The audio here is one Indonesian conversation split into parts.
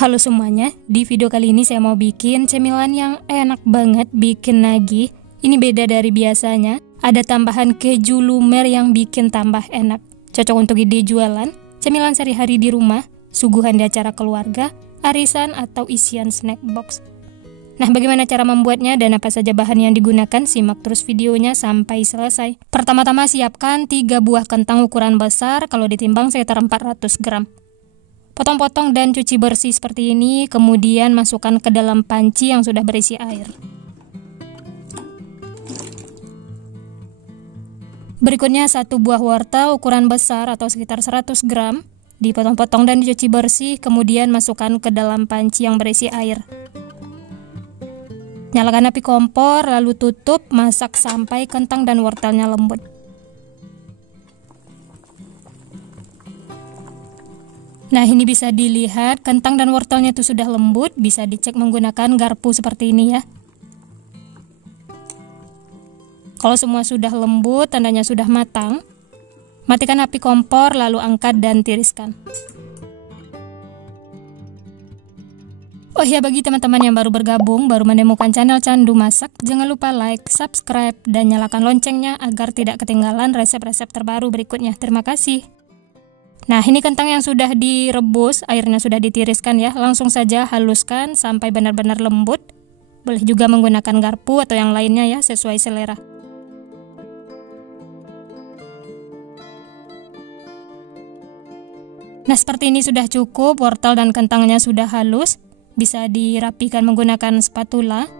Halo semuanya, di video kali ini saya mau bikin cemilan yang enak banget, bikin nagih. Ini beda dari biasanya, ada tambahan keju lumer yang bikin tambah enak. Cocok untuk ide jualan, cemilan sehari-hari di rumah, suguhan di acara keluarga, arisan, atau isian snack box. Nah, bagaimana cara membuatnya dan apa saja bahan yang digunakan? Simak terus videonya sampai selesai. Pertama-tama siapkan 3 buah kentang ukuran besar, kalau ditimbang sekitar 400 gram. Potong-potong dan cuci bersih seperti ini, kemudian masukkan ke dalam panci yang sudah berisi air. Berikutnya 1 buah wortel ukuran besar atau sekitar 100 gram, dipotong-potong dan dicuci bersih, kemudian masukkan ke dalam panci yang berisi air. Nyalakan api kompor, lalu tutup, masak sampai kentang dan wortelnya lembut. Nah, ini bisa dilihat kentang dan wortelnya itu sudah lembut, bisa dicek menggunakan garpu seperti ini ya. Kalau semua sudah lembut, tandanya sudah matang. Matikan api kompor, lalu angkat dan tiriskan. Oh ya, bagi teman-teman yang baru bergabung, baru menemukan channel Candu Masak, jangan lupa like, subscribe, dan nyalakan loncengnya agar tidak ketinggalan resep-resep terbaru berikutnya. Terima kasih. Nah, ini kentang yang sudah direbus, airnya sudah ditiriskan ya. Langsung saja haluskan sampai benar-benar lembut. Boleh juga menggunakan garpu atau yang lainnya ya, sesuai selera. Nah, seperti ini sudah cukup, wortel dan kentangnya sudah halus. Bisa dirapikan menggunakan spatula.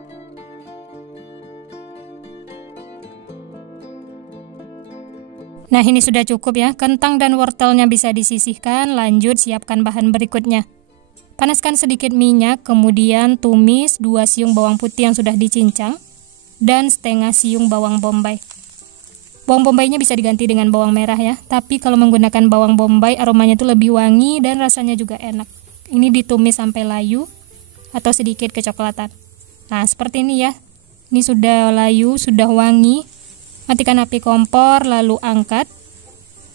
Nah, ini sudah cukup ya, kentang dan wortelnya bisa disisihkan, lanjut siapkan bahan berikutnya. Panaskan sedikit minyak, kemudian tumis 2 siung bawang putih yang sudah dicincang, dan setengah siung bawang bombay. Bawang bombaynya bisa diganti dengan bawang merah ya, tapi kalau menggunakan bawang bombay aromanya itu lebih wangi dan rasanya juga enak. Ini ditumis sampai layu, atau sedikit kecoklatan. Nah, seperti ini ya, ini sudah layu, sudah wangi. Matikan api kompor, lalu angkat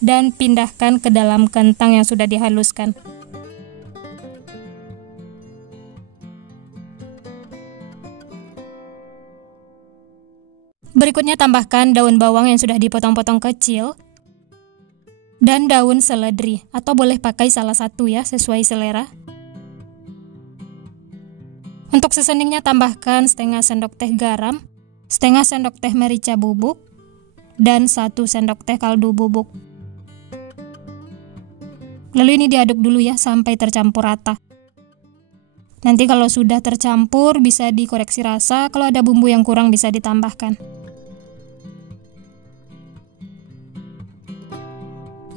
dan pindahkan ke dalam kentang yang sudah dihaluskan. Berikutnya tambahkan daun bawang yang sudah dipotong-potong kecil dan daun seledri, atau boleh pakai salah satu ya, sesuai selera. Untuk seasoningnya tambahkan setengah sendok teh garam, setengah sendok teh merica bubuk, dan 1 sendok teh kaldu bubuk. Lalu ini diaduk dulu ya sampai tercampur rata. Nanti kalau sudah tercampur bisa dikoreksi rasa, kalau ada bumbu yang kurang bisa ditambahkan.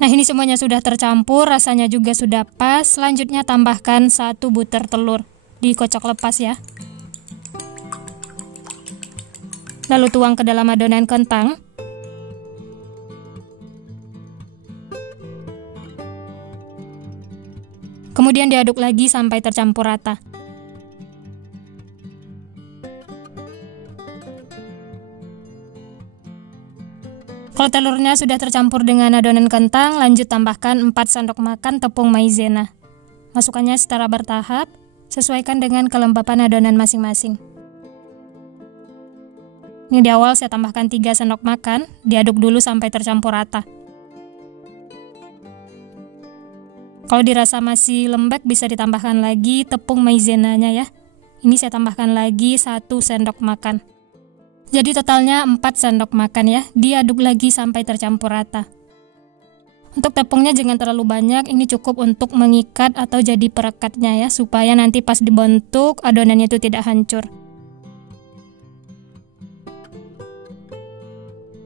Nah, ini semuanya sudah tercampur, rasanya juga sudah pas. Selanjutnya tambahkan 1 butir telur, dikocok lepas ya. Lalu tuang ke dalam adonan kentang. Kemudian diaduk lagi sampai tercampur rata. Kalau telurnya sudah tercampur dengan adonan kentang, lanjut tambahkan 4 sendok makan tepung maizena. Masukkannya secara bertahap, sesuaikan dengan kelembapan adonan masing-masing. Ini di awal saya tambahkan 3 sendok makan, diaduk dulu sampai tercampur rata. Kalau dirasa masih lembek bisa ditambahkan lagi tepung maizenanya ya. Ini saya tambahkan lagi 1 sendok makan. Jadi totalnya 4 sendok makan ya. Diaduk lagi sampai tercampur rata. Untuk tepungnya jangan terlalu banyak, ini cukup untuk mengikat atau jadi perekatnya ya, supaya nanti pas dibentuk adonannya itu tidak hancur.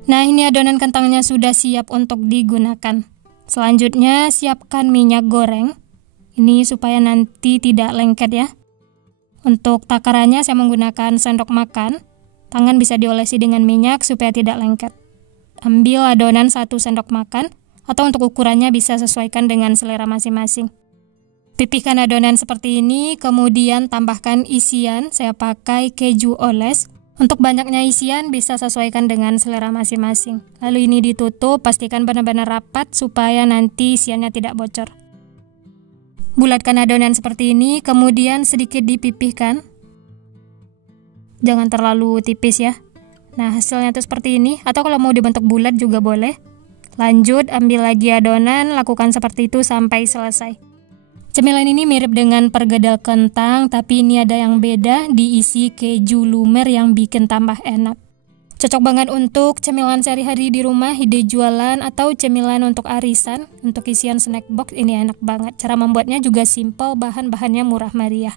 Nah, ini adonan kentangnya sudah siap untuk digunakan. Selanjutnya siapkan minyak goreng. Ini supaya nanti tidak lengket ya. Untuk takarannya saya menggunakan sendok makan. Tangan bisa diolesi dengan minyak supaya tidak lengket. Ambil adonan 1 sendok makan, atau untuk ukurannya bisa sesuaikan dengan selera masing-masing. Pipihkan adonan seperti ini, kemudian tambahkan isian. Saya pakai keju oles. Untuk banyaknya isian bisa sesuaikan dengan selera masing-masing. Lalu ini ditutup, pastikan benar-benar rapat supaya nanti isiannya tidak bocor. Bulatkan adonan seperti ini, kemudian sedikit dipipihkan. Jangan terlalu tipis ya. Nah, hasilnya tuh seperti ini, atau kalau mau dibentuk bulat juga boleh. Lanjut, ambil lagi adonan, lakukan seperti itu sampai selesai. Cemilan ini mirip dengan perkedel kentang, tapi ini ada yang beda, diisi keju lumer yang bikin tambah enak. Cocok banget untuk cemilan sehari-hari di rumah, ide jualan, atau cemilan untuk arisan. Untuk isian snack box ini enak banget. Cara membuatnya juga simple, bahan-bahannya murah meriah.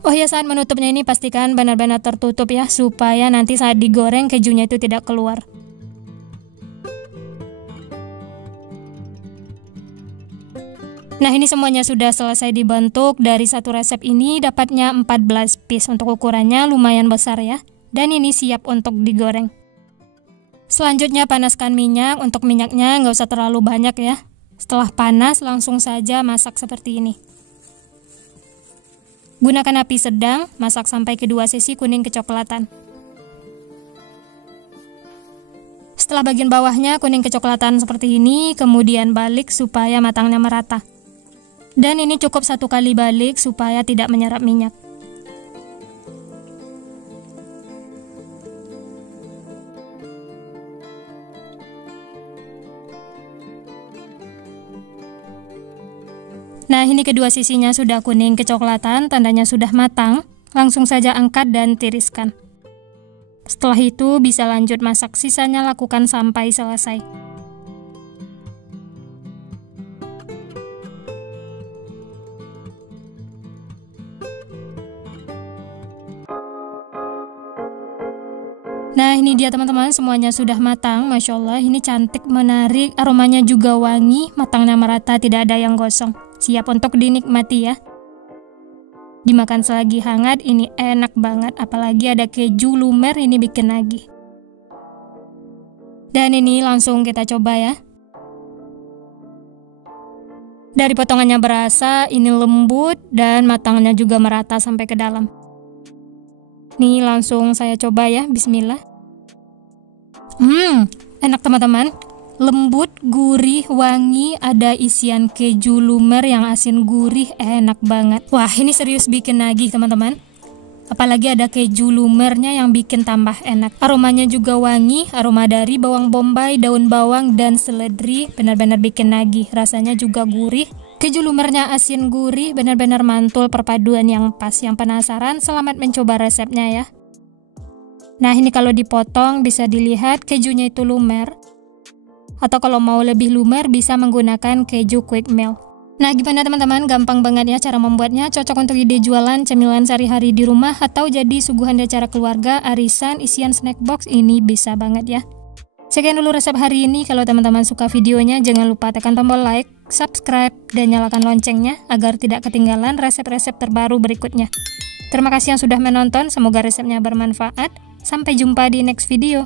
Oh ya, saat menutupnya ini pastikan benar-benar tertutup ya, supaya nanti saat digoreng kejunya itu tidak keluar. Nah, ini semuanya sudah selesai dibentuk. Dari satu resep ini dapatnya 14 piece. Untuk ukurannya lumayan besar ya. Dan ini siap untuk digoreng. Selanjutnya panaskan minyak. Untuk minyaknya nggak usah terlalu banyak ya. Setelah panas langsung saja masak seperti ini. Gunakan api sedang, masak sampai kedua sisi kuning kecoklatan. Setelah bagian bawahnya kuning kecoklatan seperti ini, kemudian balik supaya matangnya merata. Dan ini cukup 1 kali balik supaya tidak menyerap minyak. Nah, ini kedua sisinya sudah kuning kecoklatan, tandanya sudah matang. Langsung saja angkat dan tiriskan. Setelah itu bisa lanjut masak, sisanya lakukan sampai selesai. Nah, ini dia teman-teman, semuanya sudah matang. Masya Allah, ini cantik, menarik, aromanya juga wangi, matangnya merata, tidak ada yang gosong. Siap untuk dinikmati ya. Dimakan selagi hangat, ini enak banget. Apalagi ada keju lumer, ini bikin nagih. Dan ini langsung kita coba ya. Dari potongannya berasa, ini lembut dan matangnya juga merata sampai ke dalam. Nih langsung saya coba ya, bismillah. Enak teman-teman. Lembut, gurih, wangi, ada isian keju lumer yang asin gurih, enak banget. Wah, ini serius bikin nagih teman-teman. Apalagi ada keju lumernya yang bikin tambah enak. Aromanya juga wangi, aroma dari bawang bombay, daun bawang, dan seledri, benar-benar bikin nagih. Rasanya juga gurih. Keju lumernya asin gurih, benar-benar mantul, perpaduan yang pas. Yang penasaran, selamat mencoba resepnya ya. Nah, ini kalau dipotong bisa dilihat kejunya itu lumer. Atau kalau mau lebih lumer bisa menggunakan keju quick melt. Nah, gimana teman-teman? Gampang banget ya cara membuatnya. Cocok untuk ide jualan, cemilan sehari-hari di rumah, atau jadi suguhan di acara keluarga, arisan, isian snack box, ini bisa banget ya. Sekian dulu resep hari ini. Kalau teman-teman suka videonya, jangan lupa tekan tombol like, subscribe, dan nyalakan loncengnya agar tidak ketinggalan resep-resep terbaru berikutnya. Terima kasih yang sudah menonton, semoga resepnya bermanfaat. Sampai jumpa di next video.